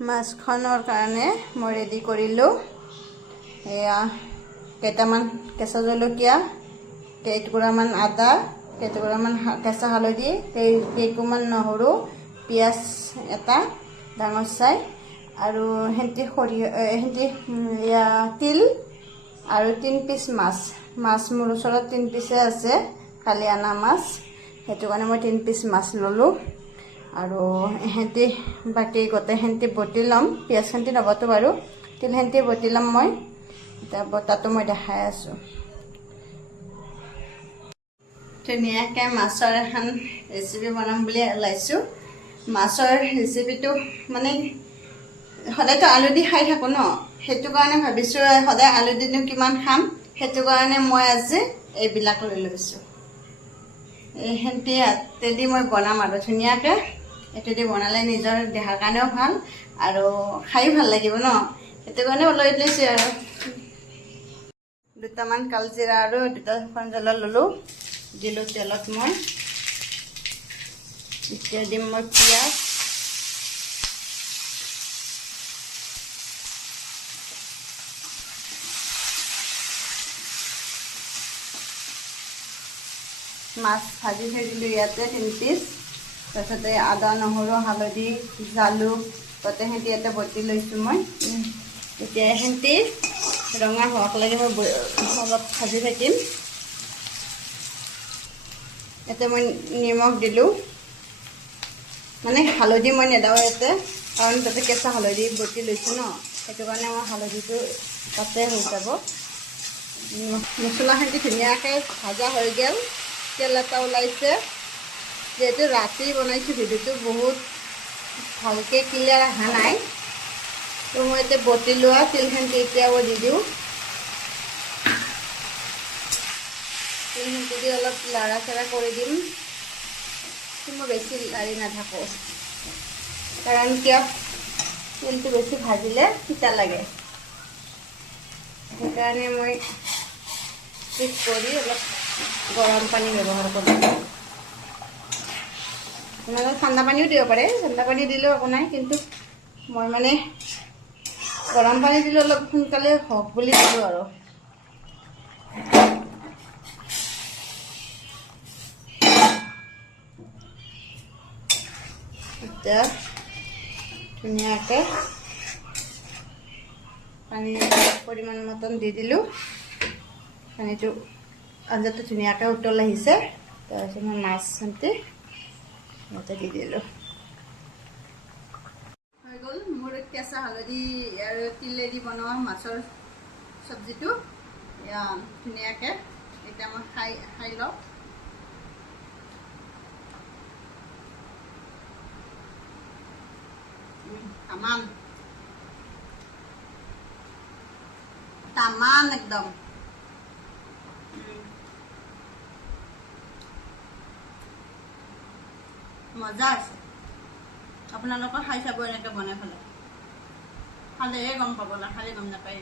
মাছখনৰ কাৰণে মই ৰেডি কৰিলোঁ এয়া কেইটামান কেঁচা জলকীয়া, কেইটুকুৰামান আদা, কেইটুকুৰামান কেঁচা হালধি, কেইকুমান নহৰু, পিঁয়াজ এটা ডাঙৰ চাই আৰু হেঁতি এয়া তিল আৰু 3 পিচ মাছ মোৰ ওচৰত 3 পিচে আছে, কালি অনা মাছ, সেইটো কাৰণে মই 3 পিচ মাছ ল'লোঁ আৰু এহেঁতি বাকী গোটেইহেঁতি বটি ল'ম। পিঁয়াজখিনি নবটো বাৰু, তিলহেঁতি বটি ল'ম মই, এতিয়া বটাটো মই দেখাই আছোঁ। ধুনীয়াকৈ মাছৰ এখন ৰেচিপি বনাম বুলি ওলাইছোঁ। মাছৰ ৰেচিপিটো মানে সদায়তো আলু দি খাই থাকোঁ ন, সেইটো কাৰণে ভাবিছোঁ সদায় আলু দিনো কিমান খাম, সেইটো কাৰণে মই আজি এইবিলাক লৈ লৈছোঁ। এইহেঁতি হাতেদি মই বনাম আৰু ধুনীয়াকৈ, এইটো দি বনালে নিজৰ দেহাৰ কাৰণেও ভাল আৰু খায়ো ভাল লাগিব ন, সেইটো কাৰণে লৈ লৈছোঁ আৰু। দুটামান কালজিৰা আৰু দুটা শুকান জ্বালা ল'লোঁ, দিলোঁ তেলত মই। এতিয়া দিম মই পিঁয়াজ, মাছ ভাজি থৈ দিলোঁ ইয়াতে 3 পিচ, তাৰপিছতে আদা, নহৰু, হালধি, জালুক গোটেইখিনি ইয়াতে বটি লৈছোঁ মই। এতিয়া এহেঁতি ৰঙা হোৱালৈকে মই অলপ ভাজি থাকিম। ইয়াতে মই নিমখ দিলোঁ, মানে হালধি মই নেদাওঁ ইয়াতে, কাৰণ তাতে কেঁচা হালধি বটি লৈছোঁ ন, সেইটো কাৰণে মই হালধিটো তাতে হৈ যাব। মছলাখিনি ধুনীয়াকৈ ভাজা হৈ গ'ল, তেল এটা ওলাইছে। যিহেতু ৰাতি বনাইছোঁ, ভিডিঅ'টো বহুত ভালকৈ ক্লিয়াৰ অহা নাই, তো মই এতিয়া বটি লোৱা তিলখিনি এতিয়াও দি দিওঁ। তিলখিনি দি অলপ লাৰা চাৰা কৰি দিম, মই বেছি লাৰি নাথাকোঁ, কাৰণ কিয় তিলটো বেছি ভাজিলে তিতা লাগে, সেইকাৰণে মই ঠিক কৰি অলপ গৰম পানী ব্যৱহাৰ কৰোঁ। আপোনালোকে ঠাণ্ডা পানীও দিব পাৰে, ঠাণ্ডা পানী দিলেও একো নাই, কিন্তু মই মানে গৰম পানী দিলে অলপ সোনকালে হওক বুলি দিলোঁ আৰু। এতিয়া ধুনীয়াকৈ পানী পৰিমাণ মতন দি দিলোঁ, পানীটো আঞ্জাটো ধুনীয়াকৈ উতল আহিছে। তাৰপিছত মই মাছখিনি ইয়াতে দি দিলোঁ। হৈ গ'ল মোৰ কেঁচা হালধি আৰু তিলেদি বনোৱা মাছৰ চব্জিটো, এয়া ধুনীয়াকৈ এতিয়া মই খাই লওঁ। তামান একদম মজা আছে। আপোনালোকৰ খাই চাব, এনেকৈ বনাই পেলাই, খালেহে গম পাব, নাখালে গম নাপায়।